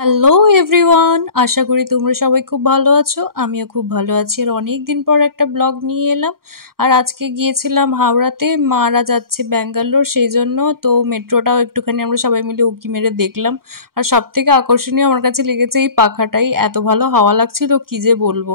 Hello everyone, আশা করি তোমরা সবাই খুব ভালো আছো। আমিও খুব ভালো আছি। আর অনেক দিন পর একটা ব্লগ নিয়ে এলাম। আর আজকে গিয়েছিলাম হাওড়াতে, মারা যাচ্ছে ব্যাঙ্গালোর, সেই জন্য তো মেট্রোটাও একটুখানি আমরা সবাই মিলে উঁকি মেরে দেখলাম। আর সব থেকে আকর্ষণীয় আমার কাছে লেগেছে এই পাখাটাই, এত ভালো হাওয়া লাগছিল কি যে বলবো।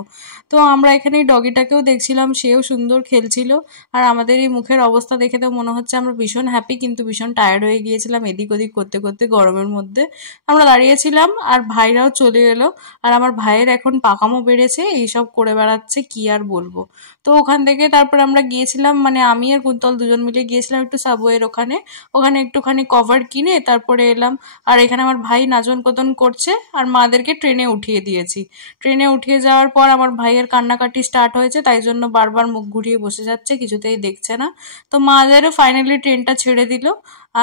তো আমরা এখানে এই ডগিটাকেও দেখছিলাম, সেও সুন্দর খেলছিল। আর আমাদের এই মুখের অবস্থা দেখে তো মনে হচ্ছে আমরা ভীষণ হ্যাপি, কিন্তু ভীষণ টায়ার্ড হয়ে গিয়েছিলাম এদিক ওদিক করতে করতে গরমের মধ্যে। আমরা দাঁড়িয়েছিলাম আর ভাইরাও চলে এলো। আর আমার ভাইয়ের এখন পাকামো বেড়েছে, এইসব করে বেড়াচ্ছে, কি আর বলবো। তো ওখান থেকে তারপর আমরা গিয়েছিলাম, মানে আমি আর কুন্তল দুজন মিলে গিয়েছিলাম একটু সাবওয়ের ওখানে। ওখানে একটুখানি কভার কিনে তারপরে এলাম। আর এখানে আমার ভাই নাচন কোদন করছে, আর মাদেরকে ট্রেনে উঠিয়ে দিয়েছি। ট্রেনে উঠিয়ে যাওয়ার পর আমার ভাইয়ের কান্নাকাটি স্টার্ট হয়েছে, তাই জন্য বারবার মুখ ঘুরিয়ে বসে যাচ্ছে, কিছুতেই দেখছে না। তো মাদেরও ফাইনালি ট্রেনটা ছেড়ে দিল।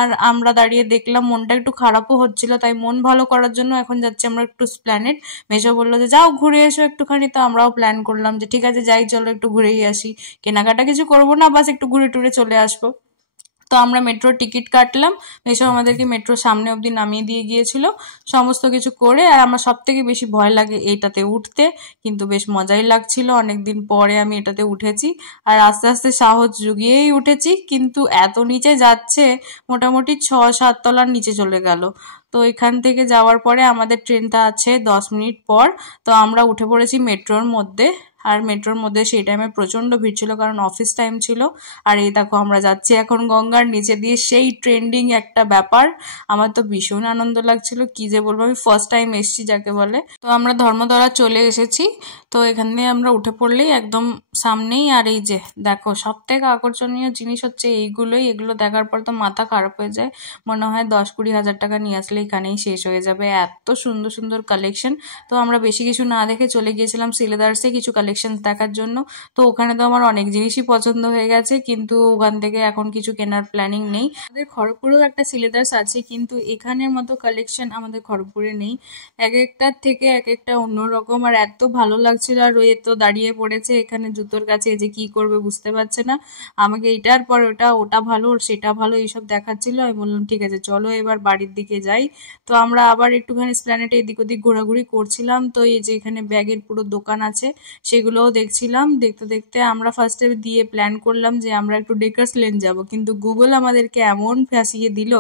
আর আমরা দাঁড়িয়ে দেখলাম, মনটা একটু খারাপও হচ্ছিল, তাই মন ভালো করার জন্য এখন যাচ্ছি আমরা একটু স্প্ল্যানেড। মেজো বললো যে যাও ঘুরে এসো একটুখানি, তো আমরাও প্ল্যান করলাম যে ঠিক আছে যাই, চলো একটু ঘুরেই আসি। কেনাকাটা কিছু করবো না, বাস একটু ঘুরে টুরে চলে আসবো। তো আমরা মেট্রোর টিকিট কাটলাম, এসব আমাদেরকে মেট্রোর সামনে অবধি নামিয়ে দিয়ে গিয়েছিল সমস্ত কিছু করে। আর আমার সব থেকে বেশি ভয় লাগে এইটাতে উঠতে, কিন্তু বেশ মজাই লাগছিল, অনেকদিন পরে আমি এটাতে উঠেছি। আর আস্তে আস্তে সাহস জুগিয়েই উঠেছি, কিন্তু এত নিচে যাচ্ছে, মোটামুটি 6-7 তলার নিচে চলে গেল। তো এখান থেকে যাওয়ার পরে আমাদের ট্রেনটা আছে 10 মিনিট পর। তো আমরা উঠে পড়েছি মেট্রোর মধ্যে। আর মেট্রোর মধ্যে সেই টাইমে প্রচণ্ড ভিড় ছিল, কারণ অফিস টাইম ছিল। আর এই দেখো আমরা যাচ্ছি এখন গঙ্গার নিচে দিয়ে, সেই ট্রেন্ডিং একটা ব্যাপার। আমার তো ভীষণ আনন্দ লাগছিল, কি যে বলবো, আমি ফার্স্ট টাইম এসেছি যাকে বলে। তো আমরা ধর্মতলা চলে এসেছি। তো এখানে আমরা উঠে পড়লেই একদম সামনেই, আর এই যে দেখো সব থেকে আকর্ষণীয় জিনিস হচ্ছে এইগুলোই। এগুলো দেখার পর তো মাথা খারাপ হয়ে যায়, মনে হয় 10-20 হাজার টাকা নিয়ে আসলে এখানেই শেষ হয়ে যাবে, এত সুন্দর সুন্দর কালেকশন। তো আমরা বেশি কিছু না দেখে চলে গিয়েছিলাম সিলেদার্সে কিছু কালেকশন দেখার জন্য। তো ওখানে তো আমার অনেক জিনিসই পছন্দ হয়ে গেছে, কিন্তু ওখান থেকে এখন কিছু কেনার প্ল্যানিং নেই। আমাদের খড়গপুরেও একটা সিলেদার্স আছে, কিন্তু এখানের মতো কালেকশন আমাদের খড়গপুরে নেই। এক একটার থেকে এক একটা অন্যরকম, আর এত ভালো লাগছিল। আর ওই তো দাঁড়িয়ে পড়েছে এখানে জুতোর কাছে, যে কি করবে বুঝতে পারছে না, আমাকে এটার পর ওটা, ওটা ভালো সেটা ভালো এইসব দেখাচ্ছিল। আমি বললাম ঠিক আছে চলো এবার বাড়ির দিকে যাই। তো আমরা আবার একটুখানি প্ল্যানেটে এদিক ওদিক ঘোরাঘুরি করছিলাম। তো এই যে এখানে ব্যাগের পুরো দোকান আছে, সেগুলোও দেখছিলাম। দেখতে দেখতে আমরা ফার্স্টে দিয়ে প্ল্যান করলাম যে আমরা একটু ডেকার্স লেন যাব, কিন্তু গুগল আমাদেরকে এমন ফাঁসিয়ে দিল,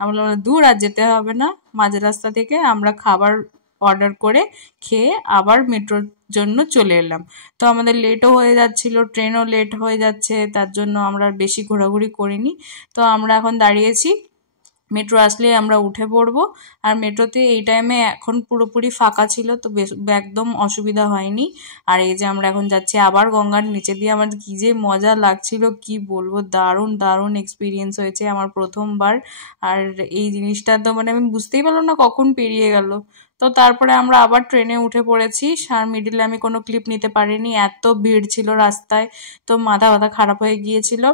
আমরা বললাম দূর আর যেতে হবে না। মাঝ রাস্তা থেকে আমরা খাবার অর্ডার করে খেয়ে আবার মেট্রোর জন্য চলে এলাম। তো আমাদের লেটও হয়ে যাচ্ছিল, ট্রেনও লেট হয়ে যাচ্ছে, তার জন্য আমরা আর বেশি ঘোরাঘুরি করিনি। তো আমরা এখন দাঁড়িয়েছি, মেট্রো আসলে আমরা উঠে পড়বো। আর মেট্রোতে এই টাইমে এখন পুরোপুরি ফাঁকা ছিল, তো বেশ একদম অসুবিধা হয়নি। আর এই যে আমরা এখন যাচ্ছি আবার গঙ্গার নিচে দিয়ে, আমার কি যে মজা লাগছিল কি বলবো, দারুণ দারুণ এক্সপিরিয়েন্স হয়েছে আমার প্রথমবার। আর এই জিনিসটা তো মানে আমি বুঝতেই পারলাম না কখন পেরিয়ে গেল। তো তারপরে আমরা আবার ট্রেনে উঠে পড়েছি। আর মিডিলে আমি কোনো ক্লিপ নিতে পারিনি, এত ভিড় ছিল রাস্তায়, তো মাথা ব্যথা খারাপ হয়ে গিয়েছিল।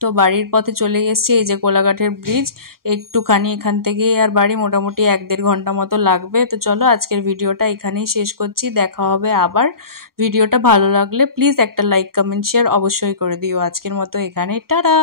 তো বাড়ির পথে চলে এসেছি, এই যে কোলাঘাটের ব্রিজ, একটুখানি এখান থেকে আর বাড়ি মোটামুটি 1-1.5 ঘন্টা মতো লাগবে। তো চলো আজকের ভিডিওটা এখানেই শেষ করছি, দেখা হবে আবার। ভিডিওটা ভালো লাগলে প্লিজ একটা লাইক কমেন্ট শেয়ার অবশ্যই করে দিও। আজকের মতো এখানে টাটা।